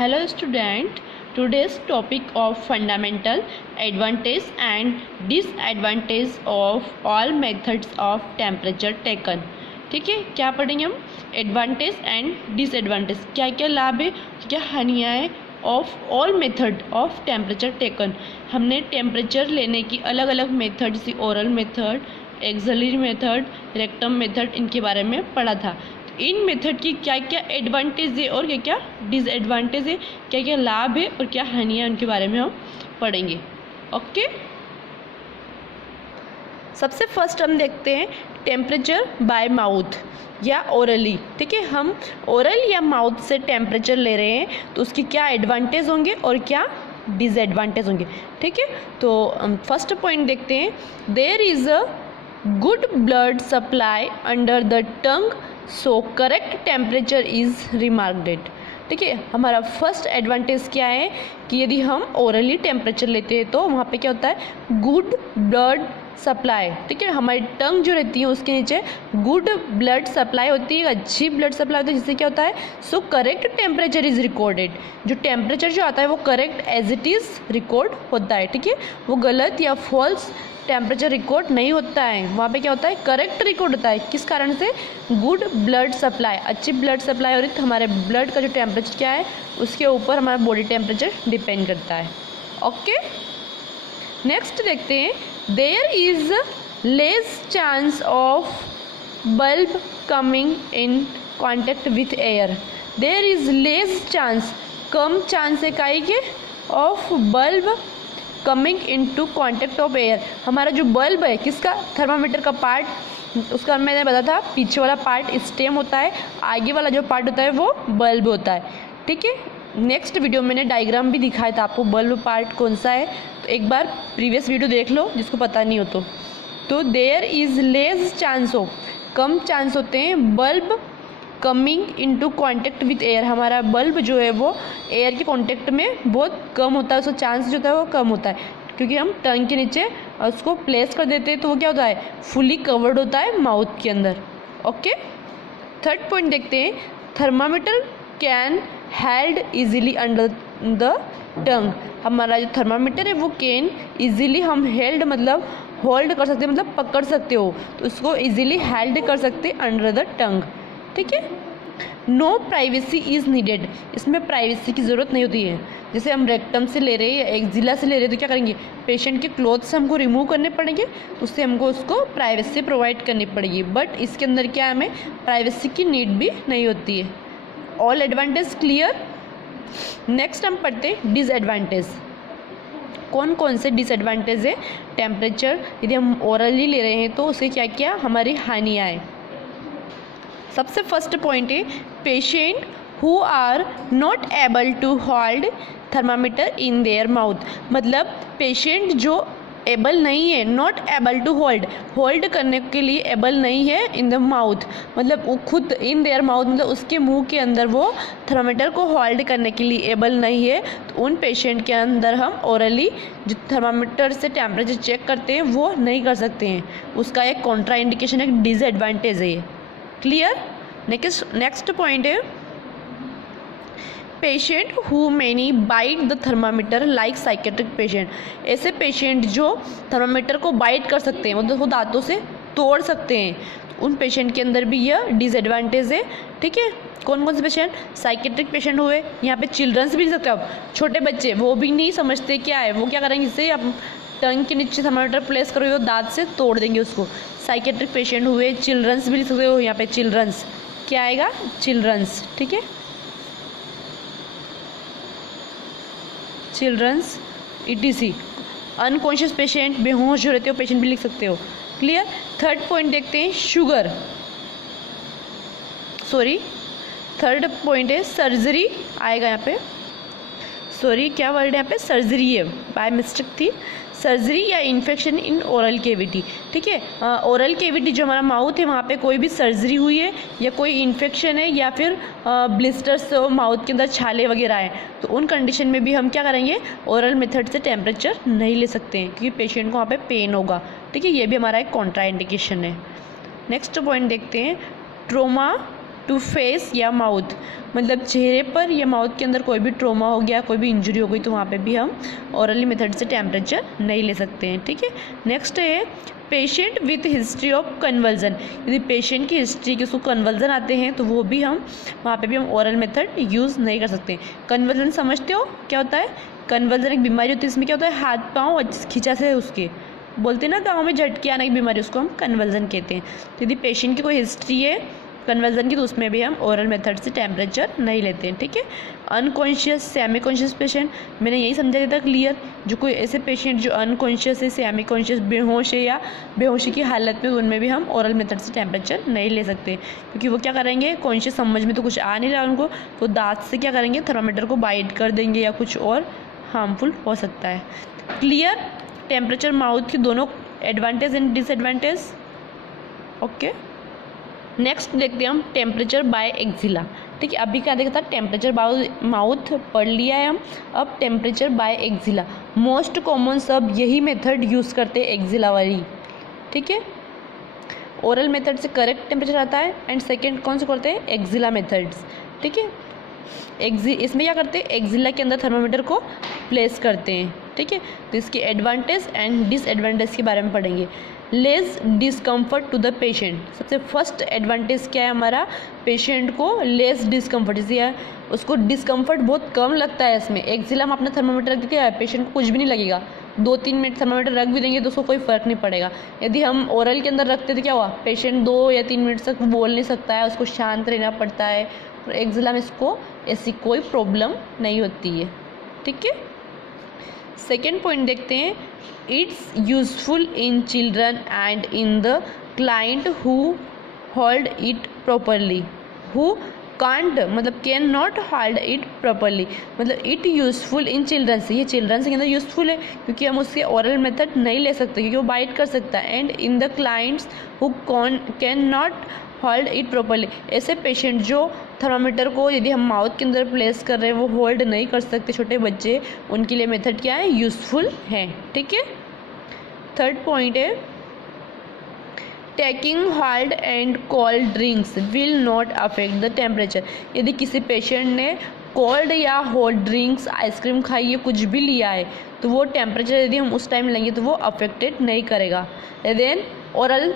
Hello student, today's topic of fundamental advantage and disadvantage of all methods of temperature taken। ठीक है, क्या पढ़ेंगे हम? एडवांटेज एंड डिसएडवांटेज, क्या क्या लाभ है, क्या हानियाँ हैं of all method of temperature taken. हमने टेम्परेचर लेने की अलग अलग मेथड जैसे oral method, axillary method, rectum method, इनके बारे में पढ़ा था। इन मेथड की क्या क्या एडवांटेज है और क्या क्या डिसएडवांटेज है, क्या क्या लाभ है और क्या हानियाँ, उनके बारे में हम पढ़ेंगे। ओके, सबसे फर्स्ट हम देखते हैं टेम्परेचर बाय माउथ या ओरली। ठीक है, हम ओरल या माउथ से टेम्परेचर ले रहे हैं तो उसकी क्या एडवांटेज होंगे और क्या डिसएडवांटेज होंगे। ठीक है, तो फर्स्ट पॉइंट देखते हैं, there is a good blood supply under the tongue so correct temperature is remarked. ठीक है, हमारा फर्स्ट एडवांटेज क्या है कि यदि हम ओरली टेम्परेचर लेते हैं तो वहाँ पे क्या होता है, गुड ब्लड सप्लाई। ठीक है, हमारी टंग जो रहती है उसके नीचे गुड ब्लड सप्लाई होती है, अच्छी ब्लड सप्लाई होती है, जिससे क्या होता है, so correct temperature is recorded. जो टेम्परेचर जो आता है वो correct as it is record होता है। ठीक है, वो गलत या फॉल्स टेम्परेचर रिकॉर्ड नहीं होता है, वहाँ पे क्या होता है, करेक्ट रिकॉर्ड होता है। किस कारण से? गुड ब्लड सप्लाई, अच्छी ब्लड सप्लाई हो रही तो हमारे ब्लड का जो टेम्परेचर क्या है उसके ऊपर हमारा बॉडी टेम्परेचर डिपेंड करता है। ओके, नेक्स्ट देखते हैं, there is less chance of bulb coming in contact with air. There is less chance, कम चांस है काई के, of bulb coming into contact of air. हमारा जो बल्ब है, किसका, थर्मामीटर का पार्ट, उसका मैंने बताया था पीछे वाला पार्ट स्टेम होता है, आगे वाला जो पार्ट होता है वो बल्ब होता है। ठीक है, नेक्स्ट वीडियो मैंने डायग्राम भी दिखाया था आपको बल्ब पार्ट कौन सा है, तो एक बार प्रीवियस वीडियो देख लो जिसको पता नहीं हो तो there is less chance of, कम चांस होते हैं bulb coming into contact with air. हमारा बल्ब जो है वो एयर के कांटेक्ट में बहुत कम होता है, उसका चांस जो होता है वो कम होता है, क्योंकि हम टंग के नीचे उसको प्लेस कर देते हैं तो वो क्या होता है, फुली कवर्ड होता है माउथ के अंदर। ओके, थर्ड पॉइंट देखते हैं, thermometer can held easily under the टंग। हमारा जो थर्मामीटर है वो कैन इजीली, हम हेल्ड मतलब होल्ड कर सकते हैं, मतलब पकड़ सकते हो, तो उसको इजीली हेल्ड कर सकते अंडर द टंग। ठीक है, नो प्राइवेसी इज़ नीडेड, इसमें प्राइवेसी की ज़रूरत नहीं होती है। जैसे हम रेक्टम से ले रहे हैं या एक्जिला से ले रहे हैं तो क्या करेंगे, पेशेंट के क्लोथ्स हमको रिमूव करने पड़ेंगे, उससे हमको उसको प्राइवेसी प्रोवाइड करनी पड़ेगी। बट इसके अंदर क्या, हमें प्राइवेसी की नीड भी नहीं होती है। All advantage clear. नेक्स्ट हम पढ़ते हैं डिसएडवांटेज। कौन कौन से डिसएडवांटेज है टेम्परेचर यदि हम ओरली ले रहे हैं तो उसे क्या क्या हमारी हानियाँ हैं। सबसे फर्स्ट पॉइंट है, patient who are not able to hold thermometer in their mouth. मतलब पेशेंट जो एबल नहीं है, नॉट एबल टू होल्ड करने के लिए एबल नहीं है इन द माउथ, मतलब वो खुद इन देयर माउथ मतलब उसके मुंह के अंदर वो थर्मामीटर को होल्ड करने के लिए एबल नहीं है, तो उन पेशेंट के अंदर हम ओरली जो थर्मामीटर से टेम्परेचर चेक करते हैं वो नहीं कर सकते हैं, उसका एक कॉन्ट्रा इंडिकेशन, एक डिसएडवांटेज है ये। क्लियर। नेक्स्ट पॉइंट है, patient who many bite the thermometer like psychiatric patient. ऐसे पेशेंट जो थर्मामीटर को बाइट कर सकते हैं, मतलब वो दांतों से तोड़ सकते हैं, उन पेशेंट के अंदर भी यह डिसएडवांटेज है। ठीक है, कौन कौन से पेशेंट, साइकेट्रिक पेशेंट हुए, यहाँ पे चिल्ड्रंस भी लिख सकते हो आप, छोटे बच्चे वो भी नहीं समझते क्या है, वो क्या करेंगे, इससे आप टंग के नीचे थर्मामीटर प्लेस करोगे, दांत से तोड़ देंगे उसको। साइकेट्रिक पेशेंट हुए, चिल्ड्रंस भी लिख सकते हो, यहाँ पे चिल्ड्रंस क्या आएगा, चिल्ड्रंस। ठीक है, चिल्ड्रंस ETC। अनकॉन्शियस पेशेंट, बेहोश जो रहते हो पेशेंट भी लिख सकते हो। क्लियर। थर्ड पॉइंट देखते हैं, शुगर, सॉरी थर्ड पॉइंट है सर्जरी आएगा यहाँ पे, सॉरी क्या वर्ड है यहाँ पे, सर्जरी है, बाय मिस्टेक थी, सर्जरी या इन्फेक्शन इन ओरल केविटी। ठीक है, ओरल केविटी जो हमारा माउथ है वहाँ पे कोई भी सर्जरी हुई है या कोई इन्फेक्शन है या फिर ब्लिस्टर्स माउथ के अंदर छाले वगैरह हैं, तो उन कंडीशन में भी हम क्या करेंगे, ओरल मेथड से टेम्परेचर नहीं ले सकते हैं क्योंकि पेशेंट को वहाँ पे पेन होगा। ठीक है, ये भी हमारा एक कॉन्ट्रा इंडिकेशन है। नेक्स्ट पॉइंट देखते हैं, ट्रोमा टू फेस या माउथ, मतलब चेहरे पर या माउथ के अंदर कोई भी ट्रॉमा हो गया, कोई भी इंजरी हो गई, तो वहाँ पे भी हम ओरली मेथड से टेम्परेचर नहीं ले सकते हैं, ठीक है। नेक्स्ट है patient with history of conversion, यदि पेशेंट की हिस्ट्री की उसको कन्वर्जन आते हैं तो वो भी हम वहाँ पे भी हम ओरल मेथड यूज़ नहीं कर सकते। कन्वर्जन समझते हो क्या होता है? कन्वर्जन एक बीमारी होती है, इसमें क्या होता है, हाथ पाँव खींचा से उसके बोलते हैं ना गाँव में झटके आने की बीमारी, उसको हम कन्वर्जन कहते हैं। तो यदि पेशेंट की कोई हिस्ट्री है कन्वर्जन की तो उसमें भी हम ओरल मेथड से टेम्परेचर नहीं लेते हैं, ठीक है। अनकॉन्शियस सेमी कॉन्शियस पेशेंट, मैंने यही समझा दिया था क्लियर, जो कोई ऐसे पेशेंट जो अनकॉन्शियस है, सेमी कॉन्शियस, बेहोश है या बेहोशी की हालत में, उनमें भी हम ओरल मेथड से टेम्परेचर नहीं ले सकते, क्योंकि वो क्या करेंगे, कॉन्शियस समझ में तो कुछ आ नहीं रहा उनको, तो दांत से क्या करेंगे, थर्मामीटर को बाइट कर देंगे या कुछ और हार्मफुल हो सकता है। क्लियर? टेम्परेचर माउथ की दोनों advantage and disadvantage, okay. Next देखते हैं हम टेम्परेचर बाय एक्जिला, ठीक है। अभी क्या देखा था, टेम्परेचर बाय माउथ पढ़ लिया है हम, अब temperature by axilla. Most common sub यही मेथड यूज़ करते हैं एक्जिला वाली, ठीक है। ओरल मेथड से करेक्ट टेम्परेचर आता है एंड सेकेंड कौन से करते हैं, एक्जिला मेथड्स, ठीक है। इसमें क्या करते हैं, एक्जिला के अंदर थर्मामीटर को प्लेस करते हैं, ठीक है। तो इसके एडवांटेज एंड डिसएडवांटेज के बारे में पढ़ेंगे। Less discomfort to the patient, सबसे फर्स्ट एडवांटेज क्या है हमारा, पेशेंट को लेस डिस्कम्फर्ट, जैसे उसको डिस्कम्फर्ट बहुत कम लगता है इसमें। एक्जिला में अपना थर्मामीटर रख के पेशेंट को कुछ भी नहीं लगेगा, 2-3 मिनट थर्मामीटर रख भी देंगे तो उसको कोई फ़र्क नहीं पड़ेगा। यदि हम ओरल के अंदर रखते तो क्या हुआ, पेशेंट 2 या 3 मिनट तक बोल नहीं सकता है, उसको शांत रहना पड़ता है। और एक्जिला में इसको ऐसी कोई प्रॉब्लम नहीं होती है, ठीक है। सेकेंड पॉइंट देखते हैं, it's useful in children and in the client who hold it properly, who can't मतलब can not hold it properly, मतलब इट यूजफुल इन चिल्ड्रन से, ये चिल्ड्रन के अंदर यूजफुल है क्योंकि हम उसके ओरल मेथड नहीं ले सकते क्योंकि वो बाइट कर सकता है। And in the clients who can not hold it properly, ऐसे पेशेंट जो थर्मामीटर को यदि हम माउथ के अंदर प्लेस कर रहे हैं वो होल्ड नहीं कर सकते, छोटे बच्चे, उनके लिए मेथड क्या है, यूजफुल है, ठीक है। थर्ड पॉइंट है, taking hot and cold drinks will not affect the temperature, यदि किसी पेशेंट ने कोल्ड या हॉट ड्रिंक्स, आइसक्रीम खाई है, कुछ भी लिया है, तो वो टेम्परेचर यदि हम उस टाइम लेंगे तो वो अफेक्टेड नहीं करेगा। देन ओरल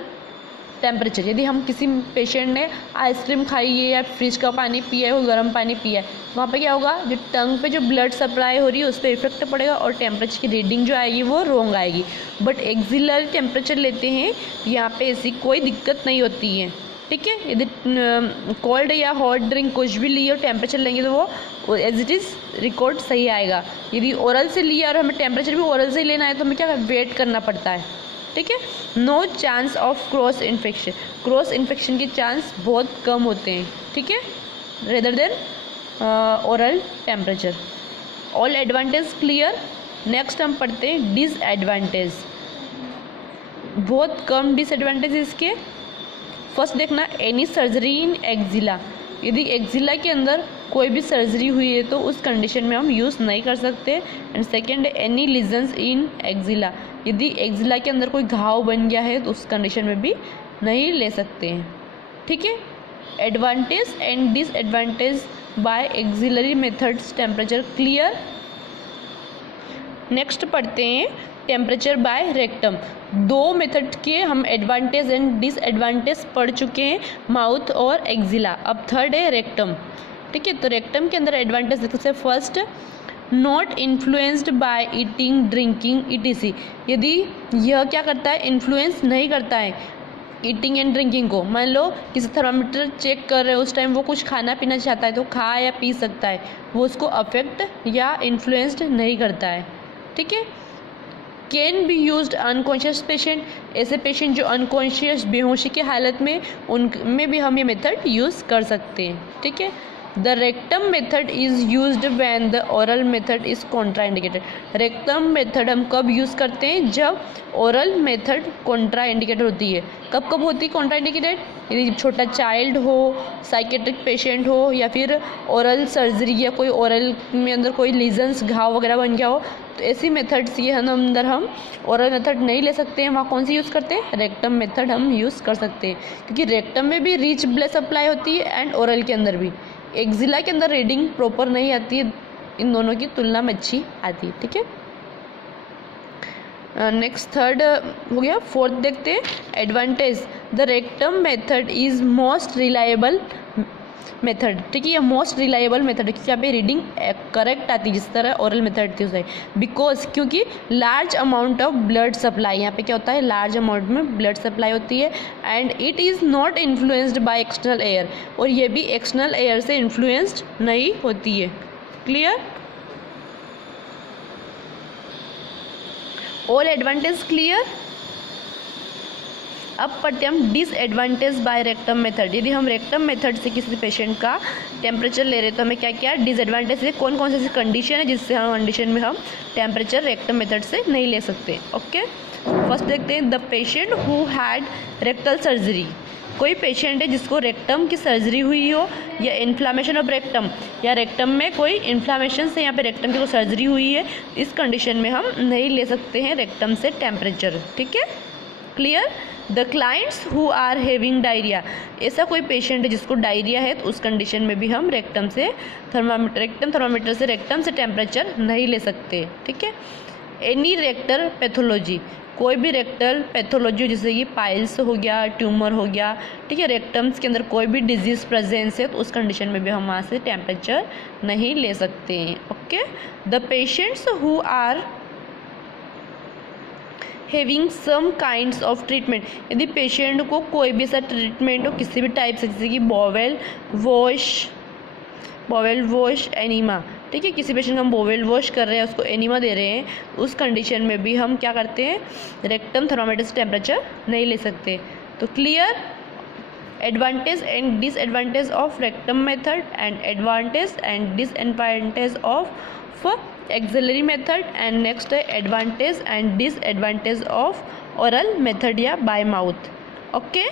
टेम्परेचर, यदि हम किसी पेशेंट ने आइसक्रीम खाई है या फ्रिज का पानी पिया है, वो गर्म पानी पिया है, वहाँ पे क्या होगा, जो टंग पे जो ब्लड सप्लाई हो रही है उस पर इफेक्ट पड़ेगा और टेम्परेचर की रीडिंग जो आएगी वो रॉन्ग आएगी। बट एक्सिलरी टेम्परेचर लेते हैं यहाँ पे ऐसी कोई दिक्कत नहीं होती है, ठीक है। यदि कोल्ड या हॉट ड्रिंक कुछ भी ली और टेम्परेचर लेंगे तो वो एज इट इज़ रिकॉर्ड सही आएगा। यदि ओरल से लिया और हमें टेम्परेचर भी ओरल से ही लेना है तो हमें क्या वेट करना पड़ता है, ठीक है। No chance of cross infection, cross infection के चांस बहुत कम होते हैं, ठीक है, rather than oral temperature. All advantage clear. Next हम पढ़ते हैं डिसएडवांटेज, बहुत कम डिसएडवांटेज इसके। फर्स्ट देखना, एनी सर्जरी इन एक्जिला, यदि एक्जिला के अंदर कोई भी सर्जरी हुई है तो उस कंडीशन में हम यूज़ नहीं कर सकते। And second, any lesions in axilla, यदि एक्जिला के अंदर कोई घाव बन गया है तो उस कंडीशन में भी नहीं ले सकते हैं, ठीक है। Advantage and disadvantage by axillary methods temperature clear. Next पढ़ते हैं टेम्परेचर बाय रेक्टम। 2 मेथड के हम एडवांटेज एंड डिसएडवांटेज पढ़ चुके हैं, माउथ और एक्जिला। अब थर्ड है रेक्टम, ठीक है। तो रेक्टम के अंदर एडवांटेज देखते हैं, first, not influenced by eating, drinking, etc, यदि यह क्या करता है, इन्फ्लुएंस नहीं करता है ईटिंग एंड ड्रिंकिंग को। मान लो किसी थर्मामीटर चेक कर रहे हो, उस टाइम वो कुछ खाना पीना चाहता है तो खा या पी सकता है, वो उसको अफेक्ट या इन्फ्लुएंस्ड नहीं करता है, ठीक है। Can be used unconscious patient, ऐसे पेशेंट जो अनकॉन्शियस बेहोशी की हालत में, उनमें भी हम ये मेथड यूज़ कर सकते हैं, ठीक है। The rectum method is used when the oral method is contraindicated. Rectum method हम कब यूज़ करते हैं? जब ओरल मेथड कॉन्ट्राइंडिकेटेड होती है। कब कब होती है कॉन्ट्राइंडिकेटेड? यदि छोटा चाइल्ड हो, साइकेट्रिक पेशेंट हो, या फिर ओरल सर्जरी या कोई ओरल में अंदर कोई लीजन्स, घाव वगैरह बन गया हो, तो ऐसी मेथड्स के अंदर हम ओरल मेथड नहीं ले सकते हैं। वहाँ कौन सी यूज़ करते हैं? रेक्टम मेथड हम यूज़ कर सकते हैं, क्योंकि रेक्टम में भी रिच ब्लड सप्लाई होती है एंड ओरल के अंदर भी। एक्जिला के अंदर रीडिंग प्रॉपर नहीं आती है, इन दोनों की तुलना में अच्छी आती है। ठीक है, नेक्स्ट थर्ड हो गया। फोर्थ देखते हैं, advantage. The rectum method is most reliable method. ठीक है, ये मोस्ट रिलायबल मेथड है, क्योंकि यहाँ पे रीडिंग करेक्ट आती है जिस तरह ओरल मेथड थी उसे। बिकॉज क्योंकि large amount of blood supply, यहाँ पे क्या होता है? लार्ज अमाउंट में ब्लड सप्लाई होती है and it is not influenced by external air, और ये भी एक्सटर्नल एयर से इन्फ्लुएंस्ड नहीं होती है। क्लियर? All advantage clear. अब पढ़ते हम डिसएडवांटेज बाय रेक्टम मेथड। यदि हम रेक्टम मेथड से किसी पेशेंट का टेम्परेचर ले रहे हैं तो हमें क्या क्या डिसएडवांटेज है, कौन कौन सी कंडीशन है जिससे हम कंडीशन में हम टेम्परेचर रेक्टम मेथड से नहीं ले सकते। ओके, फर्स्ट देखते हैं, the patient who had rectal surgery. कोई पेशेंट है जिसको रेक्टम की सर्जरी हुई हो, या इन्फ्लामेशन ऑफ रेक्टम, या रेक्टम में कोई इन्फ्लामेशन से यहाँ पे रेक्टम की कोई सर्जरी हुई है, इस कंडीशन में हम नहीं ले सकते हैं रेक्टम से टेम्परेचर। ठीक है, clear. The clients who are having diarrhoea. ऐसा कोई पेशेंट है जिसको डायरिया है, तो उस कंडीशन में भी हम रेक्टम थर्मामीटर से रेक्टम से टेम्परेचर नहीं ले सकते। ठीक है। एनी रेक्टल पैथोलॉजी, कोई भी रेक्टल पैथोलॉजी जैसे कि पाइल्स हो गया, ट्यूमर हो गया, ठीक है, रेक्टम्स के अंदर कोई भी डिजीज प्रेजेंस है, तो उस कंडीशन में भी हम वहाँ से टेम्परेचर नहीं ले सकते हैं। Okay, the patients who are having some kinds of treatment. यदि पेशेंट को कोई भी ऐसा ट्रीटमेंट हो किसी भी टाइप से, जैसे कि बॉवेल वॉश एनीमा, ठीक है, किसी पेशेंट को हम बोवेल वॉश कर रहे हैं, उसको एनीमा दे रहे हैं, उस कंडीशन में भी हम क्या करते हैं? रेक्टम थर्मामीटर से टेम्परेचर नहीं ले सकते। तो clear, advantage and disadvantage of rectum method and advantage and disadvantage of axillary method, and next है advantage and disadvantage of oral method या बाय माउथ। ओके।